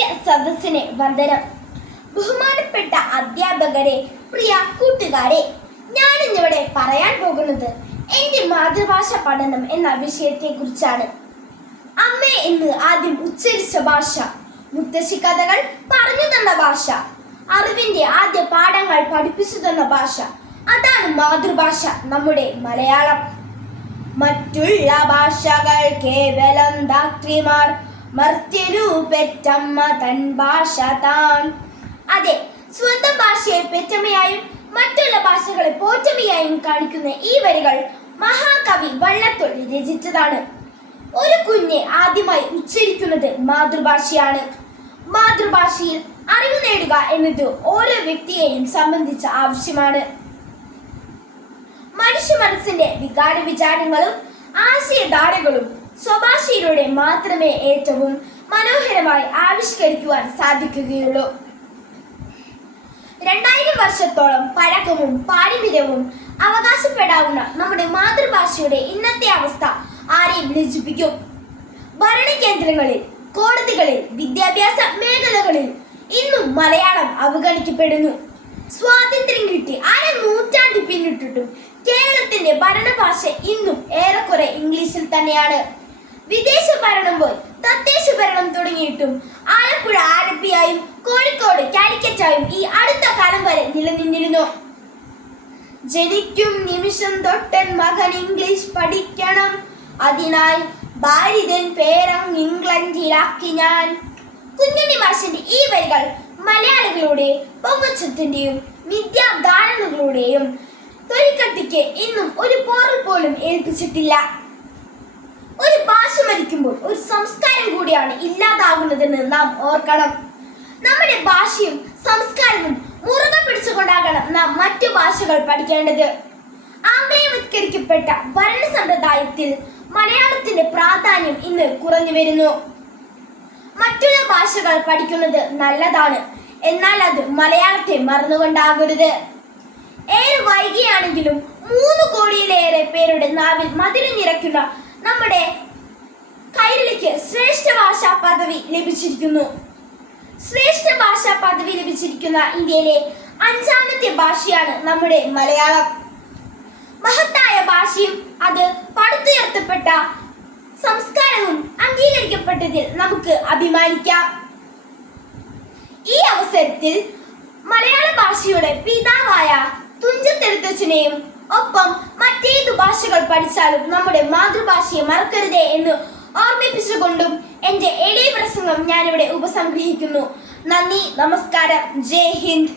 പൂജ്യ സദസ്സിനെ വന്ദനം. ബഹുമാനപ്പെട്ട അധ്യാപകരെ, പ്രിയ കൂട്ടുകാരെ, ഞാനിന്നിവിടെ പറയാൻ പോകുന്നത് എൻ്റെ മാതൃഭാഷ പഠനം എന്ന വിഷയത്തെ കുറിച്ചാണ്. അമ്മേ എന്ന് ആദ്യം ഉച്ചരിച്ച ഭാഷ, മുത്തശ്ശി കഥകൾ പറഞ്ഞു തന്ന ഭാഷ, അറിവിന്റെ ആദ്യ പാഠങ്ങൾ പഠിപ്പിച്ചു തന്ന ഭാഷ, അതാണ് മാതൃഭാഷ, നമ്മുടെ മലയാളം. മറ്റുള്ള ഭാഷകൾ കേവലം ധാത്രിമാർ, മർത്യരു പെറ്റമ്മ തൻ ഭാഷ താൻ. അതെ, സ്വന്തം ഭാഷയെ പെറ്റമ്മയായും മറ്റുള്ള ഭാഷകളെ പോറ്റമ്മയായും കാണിക്കുന്ന ഈ വരികൾ മഹാകവി വള്ളത്തോൾ രചിച്ചതാണ്. ഒരു കുഞ്ഞ് ആദ്യമായി ഉച്ചരിക്കുന്നത് മാതൃഭാഷയാണ്. മാതൃഭാഷയിൽ അറിവ് നേടുക എന്നത് ഓരോ വ്യക്തിയെയും സംബന്ധിച്ച ആവശ്യമാണ്. മനുഷ്യ മനസ്സിന്റെ വികാര വിചാരങ്ങളും ആശയധാരകളും സ്വഭാഷയിലൂടെ മാത്രമേ ഏറ്റവും മനോഹരമായി ആവിഷ്കരിക്കുവാൻ സാധിക്കുകയുള്ളൂ. 2000 വർഷത്തോളം പഴക്കവും പാരമ്പര്യവും അവകാശപ്പെടാവുന്ന നമ്മുടെ മാതൃഭാഷയുടെ ഇന്നത്തെ അവസ്ഥ ആരെയും ലജ്ജിപ്പിക്കും. ഭരണകേന്ദ്രങ്ങളിൽ, കോടതികളിൽ, വിദ്യാഭ്യാസ മേഖലകളിൽ ഇന്നും മലയാളം അവഗണിക്കപ്പെടുന്നു. സ്വാതന്ത്ര്യം കിട്ടി നൂറ്റാണ്ട് പിന്നിട്ടിട്ടും കേരളത്തിന്റെ ഭരണഭാഷ ഇന്നും ഏറെക്കുറെ ഇംഗ്ലീഷിൽ തന്നെയാണ്. വിദേശ ഭരണം പോയി തദ്ദേശ ഭരണം തുടങ്ങിയിട്ടും ആലപ്പുഴ ആലപ്പിയായും കോഴിക്കോട് കാലിക്കറ്റായും ഈ അടുത്ത കാലം വരെ നിലനിന്നിരുന്നു. ജനിക്കും നിമിഷം തൊട്ടൻ മകൻ ഇംഗ്ലീഷ് പഠിക്കണം, അതിനായി ഭാരിതൻ പേരങ് ഇംഗ്ലണ്ടിലാക്കി ഞാൻ. കുഞ്ഞുണ്ണി മാഷിന്റെ ഈ വരികൾ മലയാളികളുടെ പൊങ്ങച്ചത്തിന്റെയും വിദ്യാധാരണകളുടെയും തൊലിക്കട്ടിക്ക് ഇന്നും ഒരു പോറൽ പോലും ഏൽപ്പിച്ചിട്ടില്ല. ഒരു ഭാഷ മരിക്കുമ്പോൾ ഒരു സംസ്കാരം കൂടിയാണ് ഇല്ലാതാകുന്നതെന്ന് നാം ഓർക്കണം. നമ്മുടെ ഭാഷയും സംസ്കാരവും മുറുകെ പിടിച്ചുകൊണ്ടാകണം നാം മറ്റു ഭാഷകൾ പഠിക്കേണ്ടത്. ആംഗ്ലേയവത്കരിക്കപ്പെട്ട ഭരണ സമ്പ്രദായത്തിൽ മലയാളത്തിന്റെ പ്രാധാന്യം ഇന്ന് കുറഞ്ഞു വരുന്നു. മറ്റുള്ള ഭാഷകൾ പഠിക്കുന്നത് നല്ലതാണ്, എന്നാൽ അത് മലയാളത്തെ മറന്നുകൊണ്ടാകരുത്. ഏറെ വൈകിയാണെങ്കിലും 3 കോടിയിലേറെ പേരുടെ നാവിൽ മധുരം നിറയ്ക്കുന്ന നമ്മുടെ കൈരളിക്ക് ശ്രേഷ്ഠ ഭാഷാ പദവി ലഭിച്ചിരിക്കുന്നു. ശ്രേഷ്ഠ ഭാഷാ പദവി ലഭിച്ചിരിക്കുന്ന ഇന്ത്യയിലെ 5ാമത്തെ ഭാഷയാണ് നമ്മുടെ മലയാളം. മഹത്തായ ഭാഷയും അത് പടുത്തുയർത്തപ്പെട്ട സംസ്കാരവും അംഗീകരിക്കപ്പെട്ടതിൽ നമുക്ക് അഭിമാനിക്കാം. ഈ അവസരത്തിൽ മലയാള ഭാഷയുടെ പിതാവായ തുഞ്ചത്തെഴുത്തച്ഛനെയും ഒപ്പം മറ്റേതു ഭാഷകൾ പഠിച്ചാലും നമ്മുടെ മാതൃഭാഷയെ മറക്കരുതേ എന്ന് ഓർമ്മിപ്പിച്ചുകൊണ്ടും എൻ്റെ എളിയ പ്രസംഗം ഞാനിവിടെ ഉപസംഗ്രഹിക്കുന്നു. നന്ദി, നമസ്കാരം, ജയ് ഹിന്ദ്.